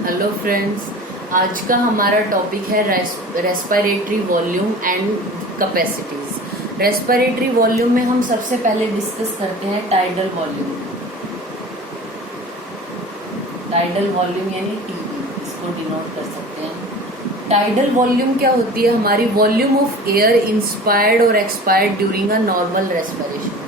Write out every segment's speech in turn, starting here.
Hello friends, आज का हमारा टॉपिक है respiratory volume and capacities. Respiratory volume में हम सबसे पहले डिस्कस करते हैं टाइडल वॉल्यूम। टाइडल वॉल्यूम यानी टीवी, इसको डिनोट कर सकते हैं। टाइडल वॉल्यूम क्या होती है? हमारी वॉल्यूम ऑफ एयर इंस्पायर्ड और expired during a normal respiration.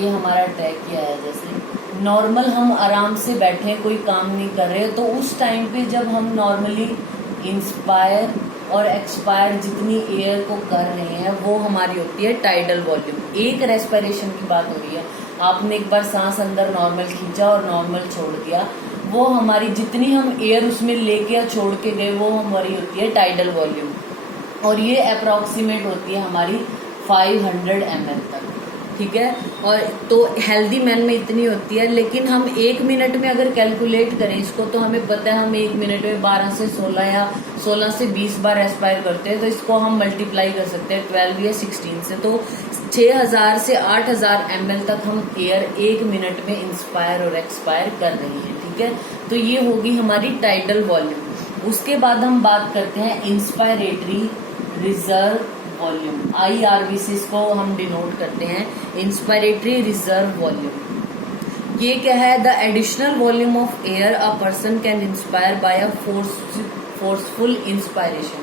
ये हमारा टैग किया है, जैसे नॉर्मल हम आराम से बैठे कोई काम नहीं कर रहे, तो उस टाइम पे जब हम नॉर्मली इंस्पायर और एक्सपायर जितनी एयर को कर रहे हैं वो हमारी होती है टाइडल वॉल्यूम। एक रेस्पिरेशन की बात हो रही है, आपने एक बार सांस अंदर नॉर्मल खींचा और नॉर्मल छोड़ दिया, वो हमारी जितनी हम एयर उसमें लेके या छोड़ के गए वो हमारी होती है टाइडल वॉल्यूम। और ये अप्रोक्सीमेट होती है हमारी 500 ml तक, ठीक है। और तो हेल्दी मैन में इतनी होती है, लेकिन हम एक मिनट में अगर कैलकुलेट करें इसको तो हमें पता है हम एक मिनट में 12 से 16 या 16 से 20 बार एस्पायर करते हैं, तो इसको हम मल्टीप्लाई कर सकते हैं 12 या 16 से। तो 6000 से 8000 ml तक हम एयर एक मिनट में इंस्पायर और एक्सपायर कर रही है, ठीक है। तो ये होगी हमारी टाइडल वॉल्यूम। उसके बाद हम बात करते हैं इंस्पायरेटरी रिजर्व वॉल्यूम, IRV से इसको हम डिनोट करते हैं, इंस्पायरेटरी रिजर्व वॉल्यूम। ये क्या है? The additional volume of air a person can inspire by a forceful inspiration.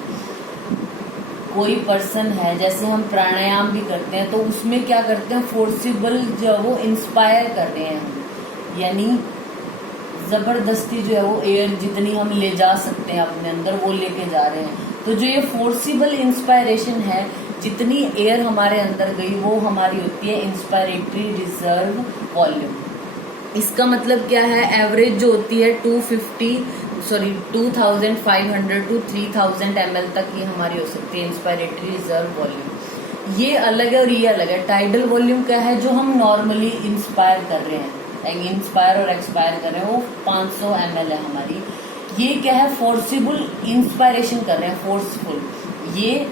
कोई पर्सन है, जैसे हम प्राणायाम भी करते हैं, तो उसमें क्या करते हैं, फोर्सिबल जो वो इंस्पायर कर रहे हैं हम, यानी जबरदस्ती जो है वो एयर जितनी हम ले जा सकते हैं अपने अंदर वो लेके जा रहे हैं। तो जो ये फोर्सिबल इंस्पायरेशन है, जितनी एयर हमारे अंदर गई वो हमारी होती है इंस्पायरेटरी रिजर्व वॉल्यूम। इसका मतलब क्या है? एवरेज जो होती है 2500 टू 3000 ml तक ये हमारी हो सकती है इंस्पायरेटरी रिजर्व वॉल्यूम। ये अलग है और ये अलग है। टाइडल वॉल्यूम क्या है? जो हम नॉर्मली इंस्पायर कर रहे हैं, इंस्पायर और एक्सपायर कर रहे हैं, वो 500 ml है हमारी। ये क्या है? फोर्सिबल इंस्पायरेशन कर रहे हैं, फोर्सफुल ये,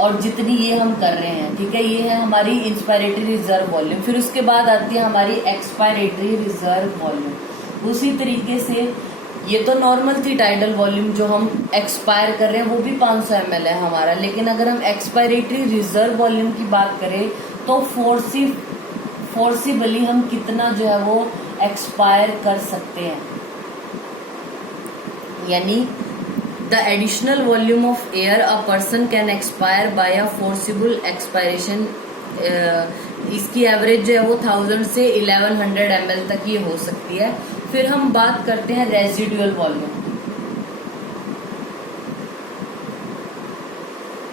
और जितनी ये हम कर रहे हैं, ठीक है। ये है हमारी इंस्पायरेटरी रिजर्व वॉल्यूम। फिर उसके बाद आती है हमारी एक्सपायरेटरी रिजर्व वॉल्यूम। उसी तरीके से ये तो नॉर्मल थी टाइडल वॉल्यूम, जो हम एक्सपायर कर रहे हैं वो भी 500 ml है हमारा। लेकिन अगर हम एक्सपायरेटरी रिजर्व वॉल्यूम की बात करें तो फोर्सिबली हम कितना जो है वो एक्सपायर कर सकते हैं, यानी the additional volume of air a person can expire by a forcible expiration. इसकी एवरेज जो है वो 1000 से 1100 ml तक ये हो सकती है। फिर हम बात करते हैं रेजिडुअल वॉल्यूम।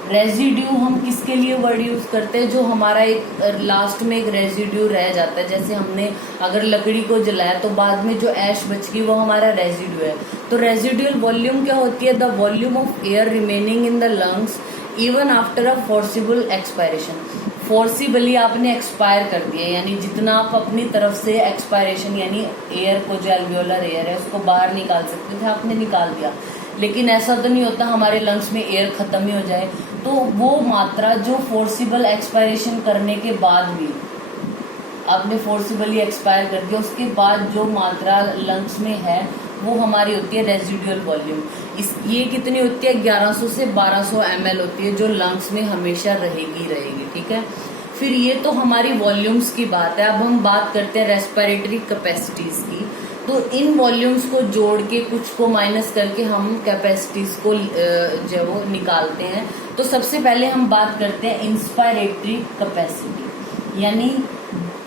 रेजिड्यू हम किसके लिए वर्ड यूज करते हैं? जो हमारा एक लास्ट में एक रेजिड्यू रह जाता है, जैसे हमने अगर लकड़ी को जलाया तो बाद में जो ऐश बच गई वो हमारा रेजिड्यू है। तो रेजिडुअल वॉल्यूम क्या होती है? The volume of air remaining in the lungs even after a forcible expiration. Forcibly आपने एक्सपायर कर दिया, यानी जितना आप अपनी तरफ से एक्सपायरेशन यानी एयर को, जो एल्वियोलर एयर है उसको बाहर निकाल सकते थे, आपने निकाल दिया। लेकिन ऐसा तो नहीं होता हमारे लंग्स में एयर खत्म ही हो जाए, तो वो मात्रा जो फोर्सिबल एक्सपायरेशन करने के बाद भी आपने फोर्सिबली एक्सपायर कर दिया, उसके बाद जो मात्रा लंग्स में है वो हमारी होती है रेजिडुअल वॉल्यूम। ये कितनी होती है? 1100 से 1200 ml होती है, जो लंग्स में हमेशा रहेगी, ठीक है। फिर ये तो हमारी वॉल्यूम्स की बात है। अब हम बात करते हैं रेस्पिरेटरी कैपेसिटीज की। तो इन वॉल्यूम्स को जोड़ के कुछ को माइनस करके हम कैपेसिटीज को जो वो निकालते हैं। तो सबसे पहले हम बात करते हैं इंस्पायरेटरी कैपेसिटी, यानी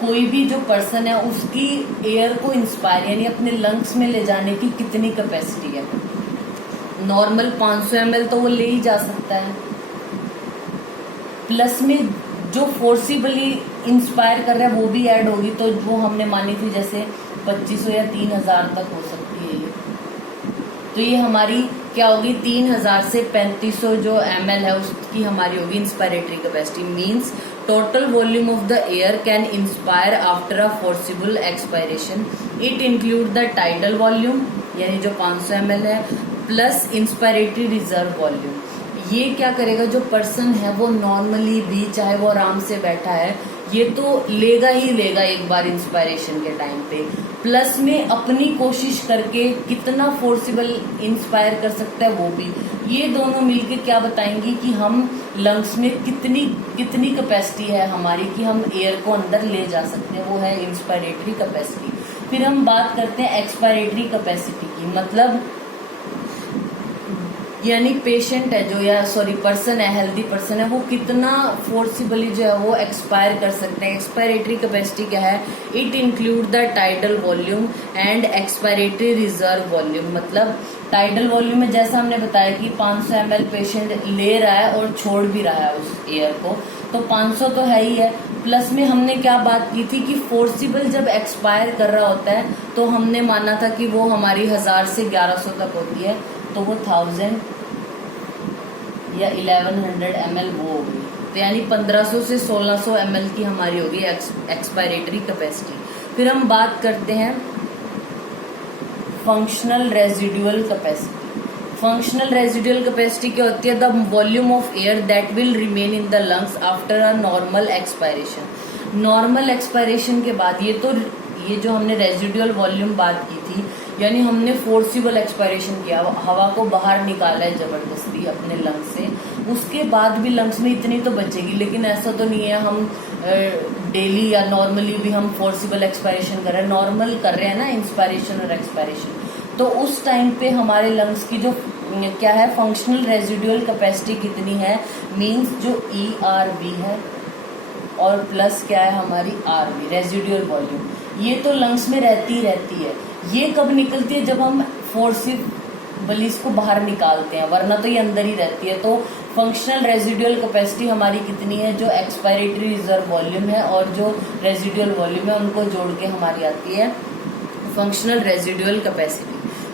कोई भी जो पर्सन है उसकी एयर को इंस्पायर यानी अपने लंग्स में ले जाने की कितनी कैपेसिटी है। नॉर्मल 500 ml तो वो ले ही जा सकता है, प्लस में जो फोर्सिबली इंस्पायर कर रहा है वो भी ऐड होगी, तो वो हमने मानी थी जैसे 2500 या 3000 तक हो सकती है ये। तो ये हमारी क्या होगी? 3000 से 3500 जो ml है उसकी हमारी होगी inspiratory capacity. Means total volume of the air can inspire after a forcible expiration. It include the tidal volume यानी जो 500 ml है, प्लस इंस्पायरेटरी रिजर्व वॉल्यूम। ये क्या करेगा? जो पर्सन है वो नॉर्मली भी, चाहे वो आराम से बैठा है ये तो लेगा ही लेगा एक बार इंस्पायरेशन के टाइम पे, प्लस में अपनी कोशिश करके कितना फोर्सिबल इंस्पायर कर सकता है वो भी। ये दोनों मिलके क्या बताएंगी कि हम लंग्स में कितनी कैपेसिटी है हमारी कि हम एयर को अंदर ले जा सकते हैं, वो है इंस्पायरेटरी कैपेसिटी। फिर हम बात करते हैं एक्सपायरेटरी कैपेसिटी की, मतलब यानी पेशेंट है जो, या सॉरी पर्सन है, हेल्दी पर्सन है, वो कितना फोर्सिबली जो है वो एक्सपायर कर सकते हैं। एक्सपायरेटरी कैपेसिटी क्या है? It include the tidal volume and expiratory reserve volume. मतलब टाइडल वॉल्यूम में जैसा हमने बताया कि 500 ml पेशेंट ले रहा है और छोड़ भी रहा है उस एयर को, तो 500 तो है ही है। प्लस में हमने क्या बात की थी कि फोर्सिबल जब एक्सपायर कर रहा होता है तो हमने माना था कि वो हमारी 1000 से 1100 तक होती है, तो वो 1000 या 1100 ml वो होगी, तो यानी 1500 से 1600 ml की हमारी होगी एक्सपायरेटरी कैपेसिटी। फिर हम बात करते हैं functional residual capacity. Functional residual capacity क्या होती है? The volume of air that will remain in the lungs after a normal expiration. Normal expiration के बाद, ये जो हमने रेजिडुअल वॉल्यूम बात की थी, यानी हमने फोर्सिबल एक्सपायरेशन किया, हवा को बाहर निकाला है जबरदस्ती अपने लंग्स से, उसके बाद भी लंग्स में इतनी तो बचेगी। लेकिन ऐसा तो नहीं है हम डेली या नॉर्मली भी हम फोर्सिबल एक्सपायरेशन कर रहे हैं, नॉर्मल कर रहे हैं ना इंस्पायरेशन और एक्सपायरेशन, तो उस टाइम पे हमारे लंग्स की जो क्या है फंक्शनल रेजिडुअल कैपेसिटी कितनी है? मींस जो ERV है और प्लस क्या है हमारी RV, रेजिडुअल वॉल्यूम, ये तो लंग्स में रहती है। ये कब निकलती है? जब हम फोर्सिबली इसको बाहर निकालते हैं, वरना तो ये अंदर ही रहती है। तो फंक्शनल रेजिडुअल कैपेसिटी हमारी कितनी है? जो एक्सपायरेटरी रिजर्व वॉल्यूम है और जो रेजिडुअल वॉल्यूम है उनको जोड़ के हमारी आती है फंक्शनल रेजिडुअल कैपेसिटी।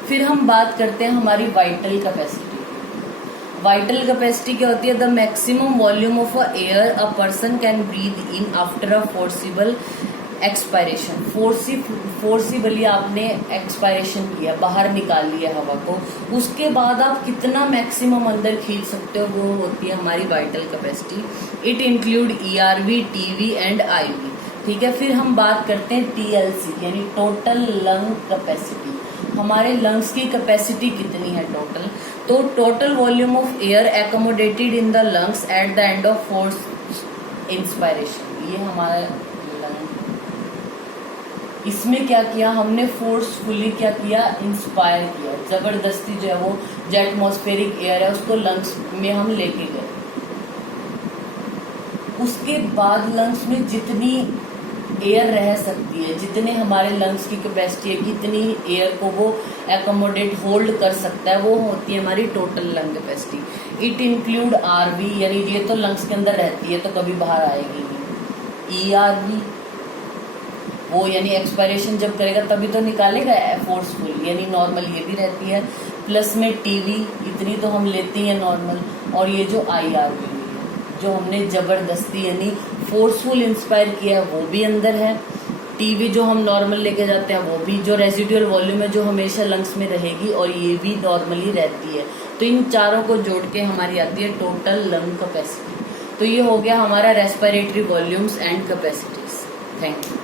फिर हम बात करते हैं हमारी वाइटल कैपेसिटी। वाइटल कैपेसिटी क्या होती है? The maximum volume of a air a person can breathe in after a forcible expiration. Forcibly आपने एक्सपायरेशन किया, बाहर निकाल लिया हवा को, उसके बाद आप कितना मैक्सिमम अंदर खींच सकते हो, वो होती है हमारी vital capacity. It include ERV, TV and IV। ठीक है, फिर हम बात करते हैं TLC यानी टोटल लंग कैपेसिटी। हमारे लंग्स की कैपेसिटी कितनी है टोटल? तो total volume of air accommodated in the lungs at the end of force inspiration. ये हमारा लंग, इसमें क्या किया हमने? फोर्सफुली क्या किया? इंस्पायर किया, जबरदस्ती जो है वो जो एटमॉस्फेरिक एयर है उसको लंग्स में हम लेके गए। उसके बाद लंग्स में जितनी एयर रह सकती है, जितने हमारे लंग्स की कैपेसिटी है, कितनी एयर को वो एकोमोडेट होल्ड कर सकता है, वो होती है हमारी total lung capacity. It include RV, यानी ये तो लंग्स के अंदर रहती है तो कभी बाहर आएगी नहीं। ERV वो यानी एक्सपायरेशन जब करेगा तभी तो निकालेगा फोर्सफुल, यानी नॉर्मल ये भी रहती है। प्लस में TV इतनी तो हम लेती हैं नॉर्मल, और ये जो IRV जो हमने जबरदस्ती यानी फोर्सफुल इंस्पायर किया है वो भी अंदर है। TV जो हम नॉर्मल लेके जाते हैं वो भी, जो रेजिडुअल वॉल्यूम है जो हमेशा लंग्स में रहेगी, और ये भी नॉर्मली रहती है। तो इन चारों को जोड़ के हमारी आती है टोटल लंग कैपेसिटी। तो ये हो गया हमारा respiratory volumes and capacities. Thank you.